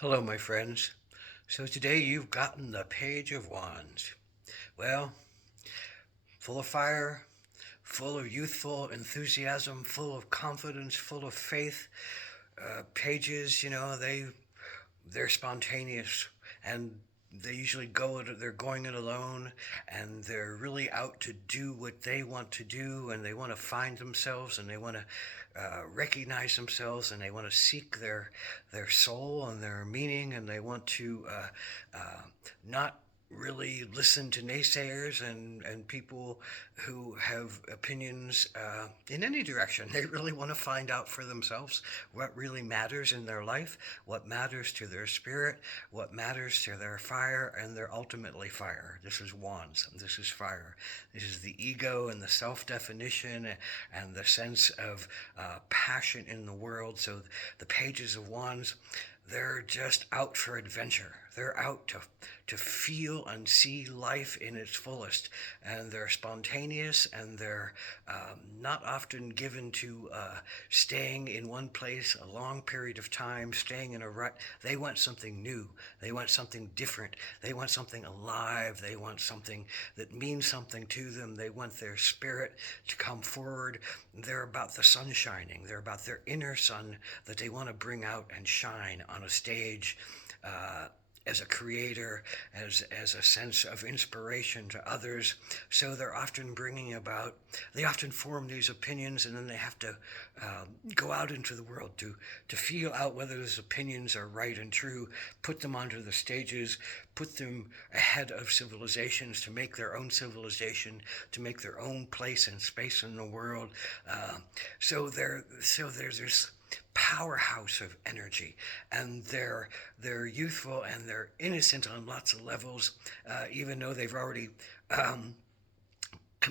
Hello, my friends. So today you've gotten the Page of Wands. Well, full of fire, full of youthful enthusiasm, full of confidence, full of faith. Pages, they're spontaneous, and they usually they're going it alone, and they're really out to do what they want to do, and they want to find themselves, and they want to recognize themselves, and they want to seek their soul and their meaning, and they want to not really listen to naysayers and people who have opinions in any direction. They really want to find out for themselves what really matters in their life, what matters to their spirit, what matters to their fire, and their ultimately fire. This is wands. This is fire. This is the ego and the self-definition and the sense of passion in the world. So the pages of wands, they're just out for adventure. They're out to feel and see life in its fullest. And they're spontaneous, and they're not often given to staying in one place a long period of time, staying in a rut. They want something new. They want something different. They want something alive. They want something that means something to them. They want their spirit to come forward. They're about the sun shining. They're about their inner sun that they want to bring out and shine on a stage. As a creator, as a sense of inspiration to others. So they often form these opinions, and then they have to go out into the world to feel out whether those opinions are right and true, put them onto the stages, put them ahead of civilizations to make their own civilization, to make their own place and space in the world. So there's this powerhouse of energy, and they're youthful and they're innocent on lots of levels, even though they've already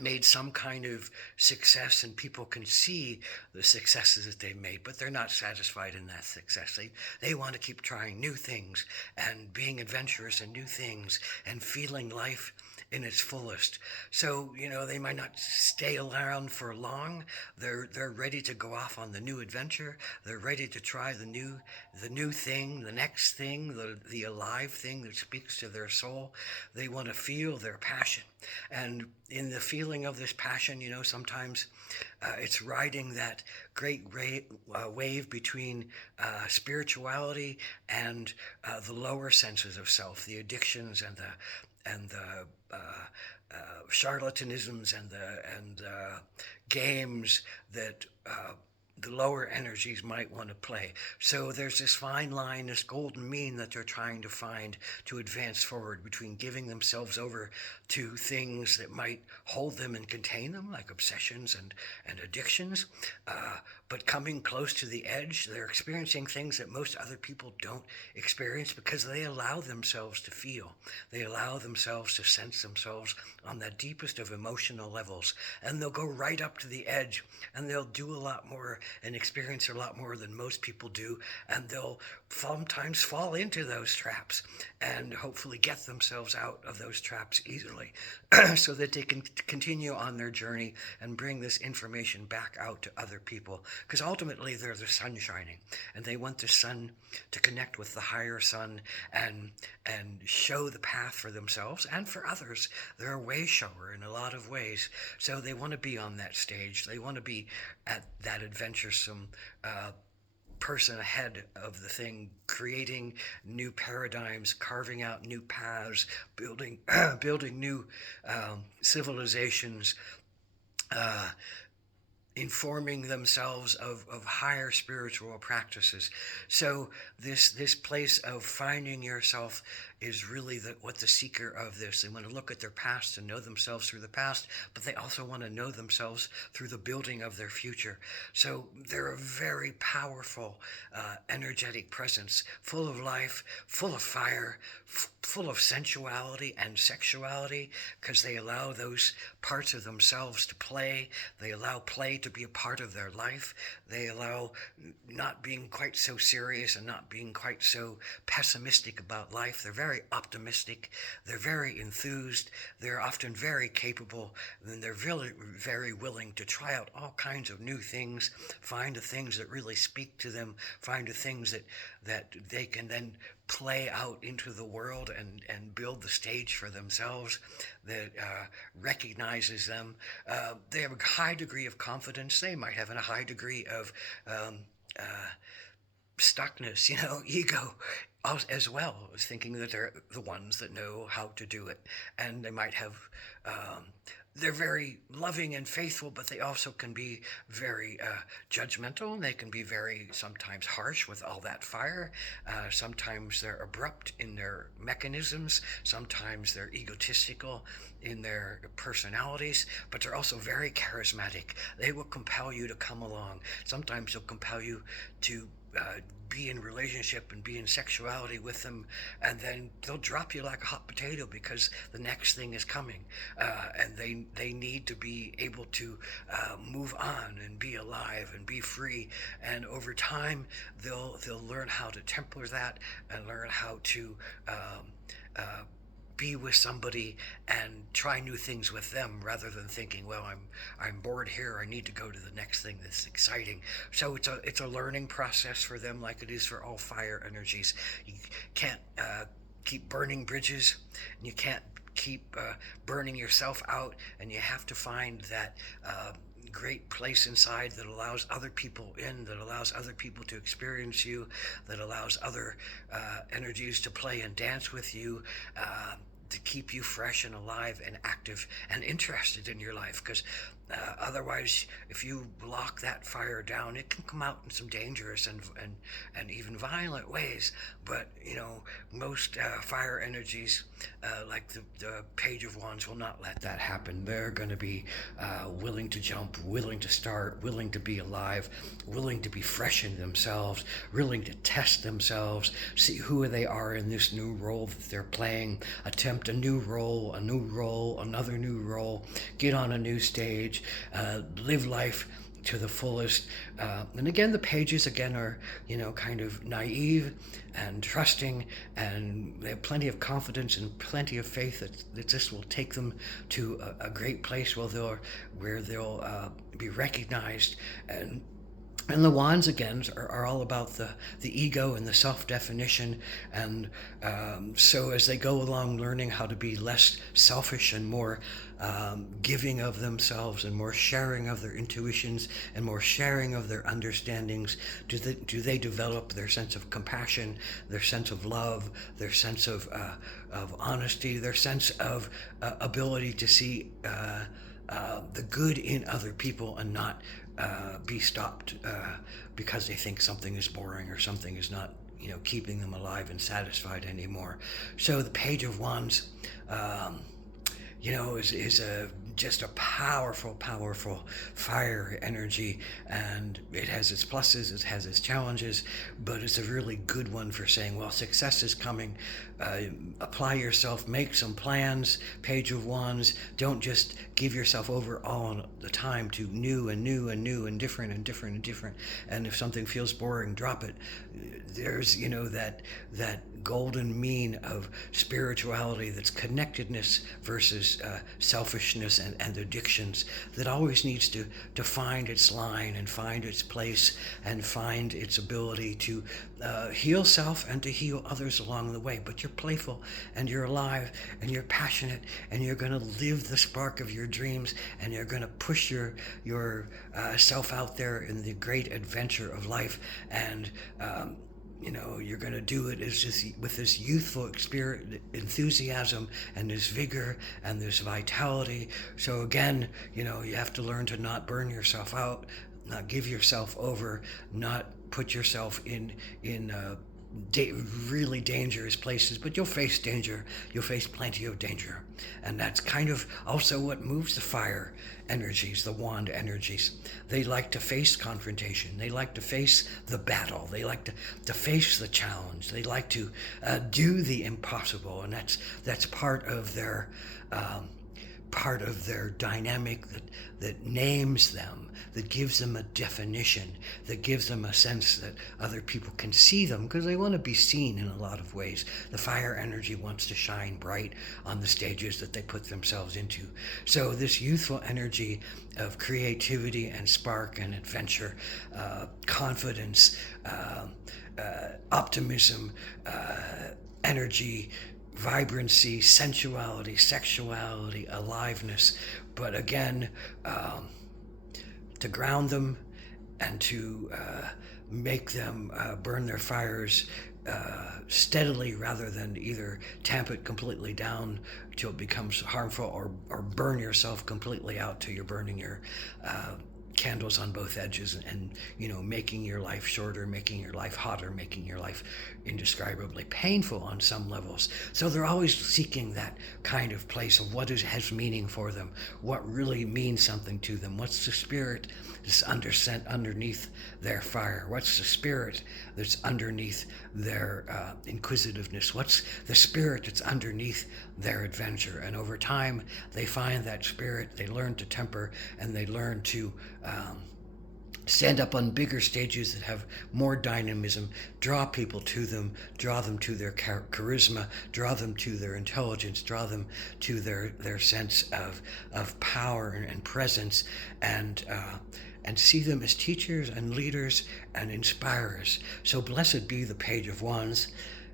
made some kind of success, and people can see the successes that they've made, but they're not satisfied in that success. They want to keep trying new things and being adventurous in new things and feeling life in its fullest. So, they might not stay around for long. They're ready to go off on the new adventure. They're ready to try the new thing, the next thing, the alive thing that speaks to their soul. They want to feel their passion. And in the feeling of this passion, sometimes it's riding that great wave between spirituality and the lower senses of self, the addictions and the charlatanisms and games that the lower energies might want to play. So there's this fine line, this golden mean that they're trying to find to advance forward between giving themselves over to things that might hold them and contain them, like obsessions and addictions, but coming close to the edge. They're experiencing things that most other people don't experience because they allow themselves to feel. They allow themselves to sense themselves on the deepest of emotional levels, and they'll go right up to the edge, and they'll do a lot more and experience a lot more than most people do, and they'll sometimes fall into those traps and hopefully get themselves out of those traps easily so that they can continue on their journey and bring this information back out to other people, because ultimately they're the sun shining, and they want the sun to connect with the higher sun and show the path for themselves and for others. They're a way shower in a lot of ways, so they want to be on that stage. They want to be at that adventuresome person ahead of the thing, creating new paradigms, carving out new paths, building building new civilizations, uh, informing themselves of higher spiritual practices. So this place of finding yourself is really what the seeker of this. They want to look at their past and know themselves through the past, but they also want to know themselves through the building of their future. So they're a very powerful, energetic presence, full of life, full of fire, full of sensuality and sexuality, because they allow those parts of themselves to play. They allow play to be a part of their life. They allow not being quite so serious and not being quite so pessimistic about life. They're very very optimistic, they're very enthused, they're often very capable, and they're really very willing to try out all kinds of new things, find the things that really speak to them, find the things that they can then play out into the world and build the stage for themselves that recognizes them. They have a high degree of confidence. They might have a high degree of stuckness, ego as well, as thinking that they're the ones that know how to do it. And they might have, they're very loving and faithful, but they also can be very judgmental, and they can be very sometimes harsh with all that fire. Sometimes they're abrupt in their mechanisms. Sometimes they're egotistical in their personalities, but they're also very charismatic. They will compel you to come along. Sometimes they'll compel you to be in relationship and be in sexuality with them, and then they'll drop you like a hot potato because the next thing is coming, and they need to be able to move on and be alive and be free. And over time, they'll learn how to temper that and learn how to be with somebody and try new things with them, rather than thinking, well, I'm bored here, I need to go to the next thing that's exciting. So it's a learning process for them, like it is for all fire energies. You can't keep burning bridges, and you can't keep burning yourself out, and you have to find that great place inside that allows other people in, that allows other people to experience you, that allows other energies to play and dance with you, to keep you fresh and alive and active and interested in your life. Because otherwise, if you lock that fire down, it can come out in some dangerous and even violent ways. But most fire energies, like the Page of Wands, will not let that happen. They're going to be willing to jump, willing to start, willing to be alive, willing to be fresh in themselves, willing to test themselves, see who they are in this new role that they're playing, attempt a new role, another new role, get on a new stage, live life to the fullest. And again, the pages are, kind of naive and trusting, and they have plenty of confidence and plenty of faith that this will take them to a great place where they'll be recognized. And the wands, again, are all about the ego and the self-definition. And so as they go along learning how to be less selfish and more giving of themselves and more sharing of their intuitions and more sharing of their understandings, do they develop their sense of compassion, their sense of love, their sense of honesty, their sense of ability to see the good in other people and not be stopped because they think something is boring or something is not keeping them alive and satisfied anymore. So the Page of Wands is just a powerful fire energy, and it has its pluses, it has its challenges, but it's a really good one for saying, well, success is coming. Apply yourself, make some plans. Page of Wands, don't just give yourself over all the time to new and different. And if something feels boring, drop it. There's that golden mean of spirituality, that's connectedness versus selfishness and addictions, that always needs to find its line and find its place and find its ability to heal self and to heal others along the way. But you're playful and you're alive and you're passionate and you're going to live the spark of your dreams, and you're going to push your self out there in the great adventure of life. And you're going to do it with this youthful enthusiasm and this vigor and this vitality. So again, you have to learn to not burn yourself out, not give yourself over, not put yourself in really dangerous places. But you'll face danger. You'll face plenty of danger. And that's kind of also what moves the fire energies, the wand energies. They like to face confrontation. They like to face the battle. They like to face the challenge. They like to do the impossible. And that's part of their part of their dynamic that names them, that gives them a definition, that gives them a sense that other people can see them, because they want to be seen in a lot of ways. The fire energy wants to shine bright on the stages that they put themselves into. So this youthful energy of creativity and spark and adventure, confidence, optimism, energy, vibrancy, sensuality, sexuality, aliveness, but again, to ground them and to make them burn their fires steadily, rather than either tamp it completely down till it becomes harmful, or burn yourself completely out till you're burning your candles on both edges, and making your life shorter, making your life hotter, making your life indescribably painful on some levels. So they're always seeking that kind of place of what has meaning for them, what really means something to them, what's the spirit that's underneath their fire, what's the spirit that's underneath their inquisitiveness, what's the spirit that's underneath their adventure. And over time they find that spirit, they learn to temper, and they learn to stand up on bigger stages that have more dynamism, draw people to them, draw them to their charisma, draw them to their intelligence, draw them to their sense of power and presence, and see them as teachers and leaders and inspirers. So blessed be the Page of Wands.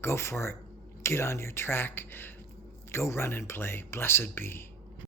Go for it. Get on your track. Go run and play. Blessed be.